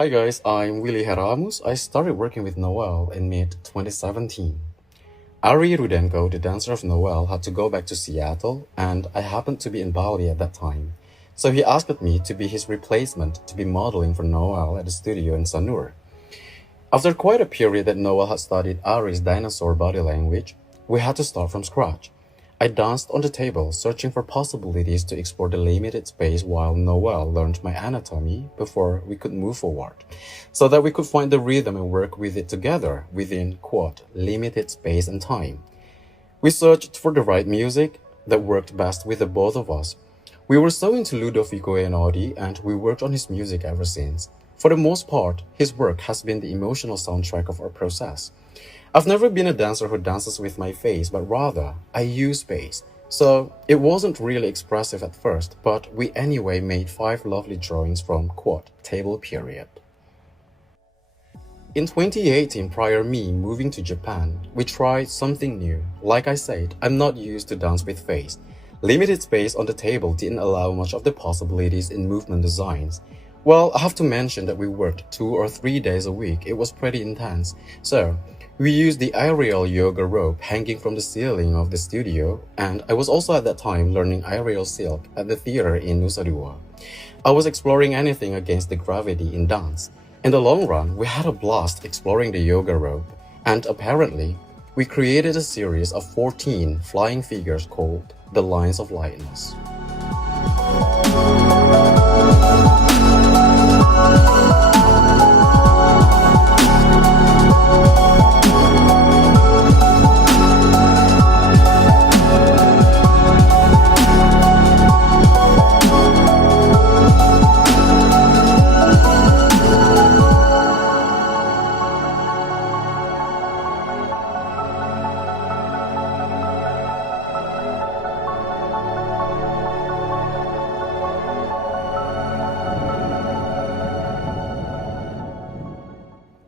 Hi guys, I'm Willy Heramus. I started working with Noel in mid-2017. Ari Rudenko, the dancer of Noel, had to go back to Seattle, and I happened to be in Bali at that time. So he asked me to be his replacement to be modeling for Noel at the studio in Sanur. After quite a period that Noel had studied Ari's dinosaur body language, we had to start from scratch. I danced on the table, searching for possibilities to explore the limited space while Noel learned my anatomy before we could move forward, so that we could find the rhythm and work with it together within, quote, limited space and time. We searched for the right music that worked best with the both of us. We were so into Ludovico Einaudi and we worked on his music ever since. For the most part, his work has been the emotional soundtrack of our process. I've never been a dancer who dances with my face, but rather, I use space. So, it wasn't really expressive at first, but we anyway made 5 lovely drawings from, quote, table period. In 2018, prior me moving to Japan, we tried something new. Like I said, I'm not used to dance with face. Limited space on the table didn't allow much of the possibilities in movement designs. Well, I have to mention that we worked 2 or 3 days a week. It was pretty intense. So, we used the aerial yoga rope hanging from the ceiling of the studio, and I was also at that time learning aerial silk at the theater in Nusa Dua. I was exploring anything against the gravity in dance. In the long run, we had a blast exploring the yoga rope, and apparently, we created a series of 14 flying figures called the Lines of Lightness.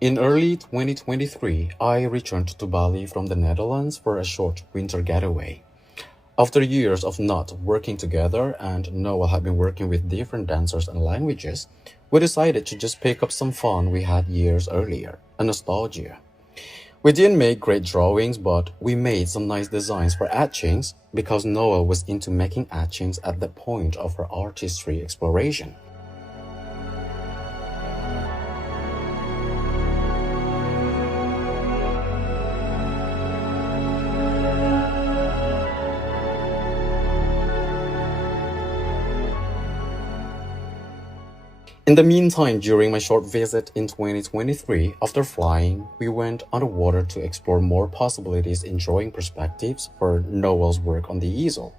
In early 2023, I returned to Bali from the Netherlands for a short winter getaway. After years of not working together and Noah had been working with different dancers and languages, we decided to just pick up some fun we had years earlier, a nostalgia. We didn't make great drawings, but we made some nice designs for etchings because Noah was into making etchings at that point of her artistry exploration. In the meantime, during my short visit in 2023, after flying, we went underwater to explore more possibilities in drawing perspectives for Noel's work on the easel.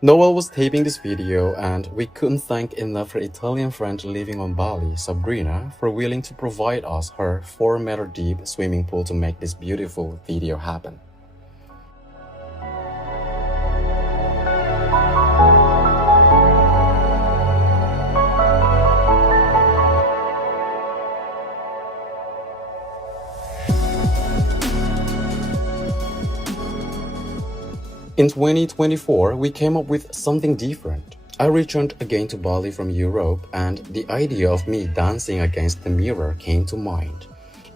Noel was taping this video, and we couldn't thank enough her Italian friend living on Bali, Sabrina, for willing to provide us her 4-meter deep swimming pool to make this beautiful video happen. In 2024, we came up with something different. I returned again to Bali from Europe, and the idea of me dancing against the mirror came to mind.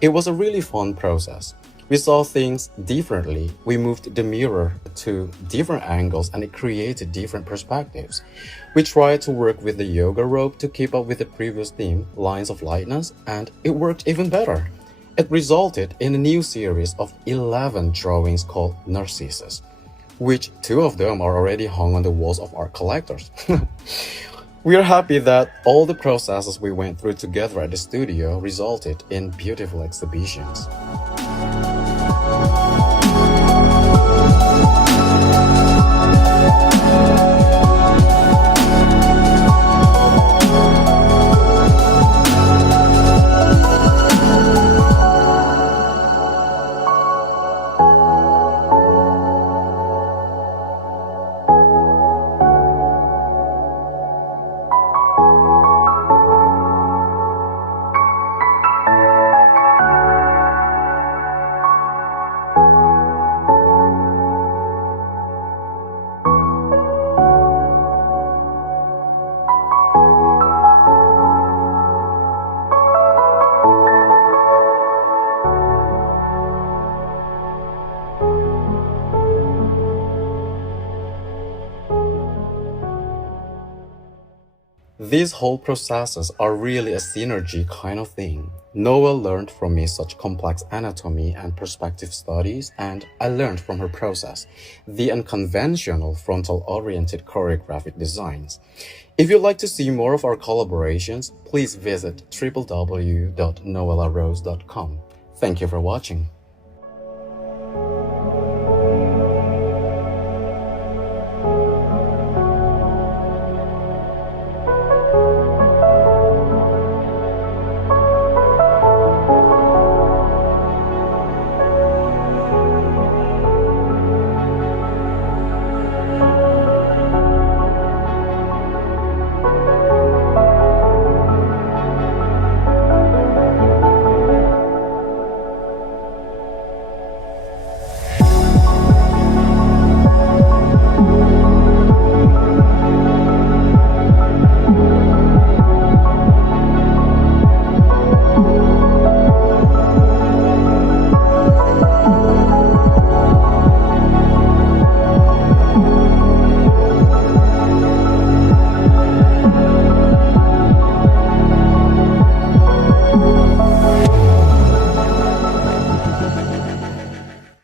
It was a really fun process. We saw things differently. We moved the mirror to different angles and it created different perspectives. We tried to work with the yoga rope to keep up with the previous theme, Lines of Lightness, and it worked even better. It resulted in a new series of 11 drawings called Narcissus, which 2 of them are already hung on the walls of art collectors. We are happy that all the processes we went through together at the studio resulted in beautiful exhibitions. These whole processes are really a synergy kind of thing. Noëlla learned from me such complex anatomy and perspective studies, and I learned from her process, the unconventional frontal-oriented choreographic designs. If you'd like to see more of our collaborations, please visit www.noellaroos.com. Thank you for watching.